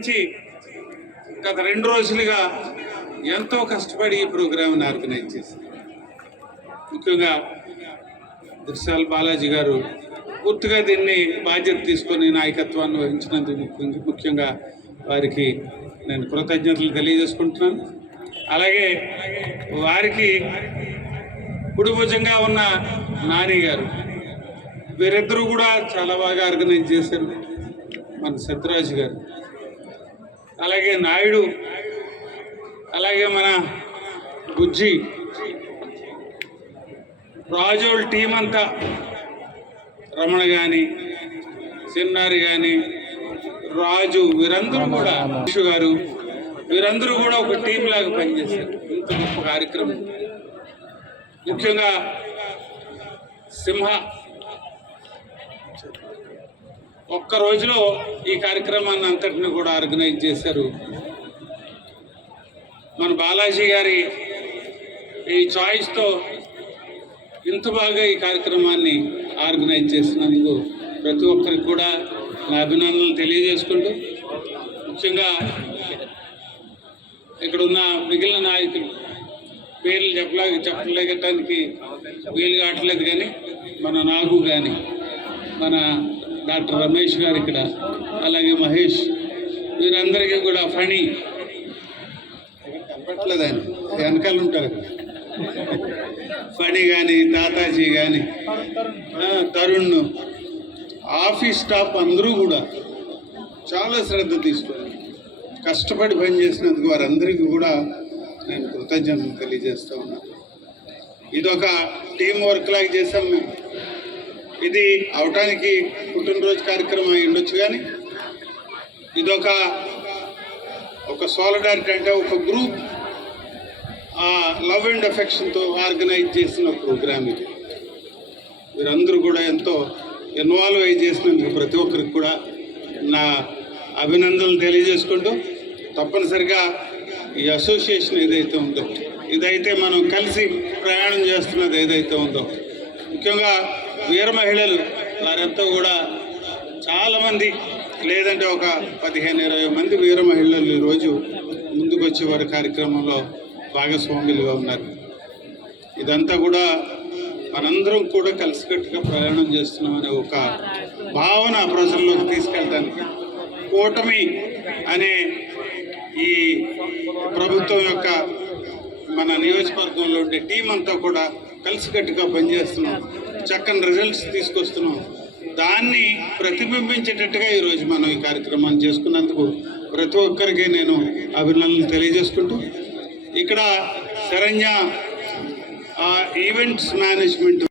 నుంచి గత రెండు రోజులుగా ఎంతో కష్టపడి ఈ ప్రోగ్రామ్ని ఆర్గనైజ్ చేశారు. ముఖ్యంగా దిర్శాల్ బాలాజీ గారు పూర్తిగా దీన్ని బాధ్యత తీసుకొని నాయకత్వాన్ని వహించినందుకు ముఖ్యంగా వారికి నేను కృతజ్ఞతలు తెలియజేసుకుంటున్నాను. అలాగే వారికి కుడిభుజంగా ఉన్న నాని గారు వీరిద్దరూ కూడా చాలా బాగా ఆర్గనైజ్ చేశారు. మన సత్యరాజు గారు. అలాగే నాయుడు అలాగే మన బుజ్జి రాజోల్ టీం అంతా రమణ కానీ చిన్నారి కానీ రాజు వీరందరూ కూడా విషు గారు వీరందరూ కూడా ఒక టీం లాగా పనిచేశారు. ఇంత గొప్ప కార్యక్రమం. ముఖ్యంగా సింహ ఒక్క రోజులో ఈ కార్యక్రమాన్ని అంతటిని కూడా ఆర్గనైజ్ చేశారు. మన బాలాజీ గారి ఈ చాయిస్తో ఇంత బాగా ఈ కార్యక్రమాన్ని ఆర్గనైజ్ చేసినందుకు ప్రతి ఒక్కరికి కూడా నా అభినందనలు తెలియజేసుకుంటూ ముఖ్యంగా ఇక్కడ ఉన్న మిగిలిన నాయకులు పేర్లు చెప్పలే చెప్పలేగటానికి వీలు కావట్లేదు కానీ మన నాగు కానీ మన డాక్టర్ రమేష్ గారు ఇక్కడ అలాగే మహేష్ వీరందరికీ కూడా ఫణి. కనపట్లేదు ఆయన వెనకాల ఉంటారు. ఫణి కానీ తాతాజీ కానీ తరుణ్ ఆఫీస్ స్టాఫ్ అందరూ కూడా చాలా శ్రద్ధ తీసుకున్నారు కష్టపడి పనిచేసినందుకు వారందరికీ కూడా నేను కృతజ్ఞతలు తెలియజేస్తూ ఉన్నాను. ఇదొక టీం వర్క్ లాగా చేసాం మేము. ఇది అవటానికి పుట్టినరోజు కార్యక్రమం అయి ఉండొచ్చు కానీ ఇదొక ఒక సాలిడారిటీ అంటే ఒక గ్రూప్ లవ్ అండ్ అఫెక్షన్తో ఆర్గనైజ్ చేసిన ప్రోగ్రామ్ ఇది. వీరందరూ కూడా ఎంతో ఇన్వాల్వ్ అయ్యి చేసినందుకు ప్రతి ఒక్కరికి కూడా నా అభినందనలు తెలియజేసుకుంటూ తప్పనిసరిగా ఈ అసోసియేషన్ ఏదైతే ఉందో ఇదైతే మనం కలిసి ప్రయాణం చేస్తున్నది ఏదైతే ఉందో ముఖ్యంగా వీర మహిళలు వారంతా కూడా చాలామంది లేదంటే ఒక పదిహేను ఇరవై మంది వీర మహిళలు ఈరోజు ముందుకు వారి కార్యక్రమంలో భాగస్వాములుగా ఉన్నారు. ఇదంతా కూడా మనందరం కూడా కలిసికట్టుగా ప్రయాణం చేస్తున్నామనే ఒక భావన ప్రజల్లోకి తీసుకెళ్ళడానికి కూటమి అనే ఈ ప్రభుత్వం యొక్క మన నియోజకవర్గంలో ఉండే టీం అంతా కూడా కలిసికట్టుగా పనిచేస్తున్నాం. చక్కని రిజల్ట్స్ తీసుకొస్తున్నాం. దాన్ని ప్రతిబింబించేటట్టుగా ఈరోజు మనం ఈ కార్యక్రమాన్ని చేసుకున్నందుకు ప్రతి ఒక్కరికి నేను అభినందనలు తెలియజేసుకుంటూ ఇక్కడ శరణ్య ఈవెంట్స్ మేనేజ్మెంట్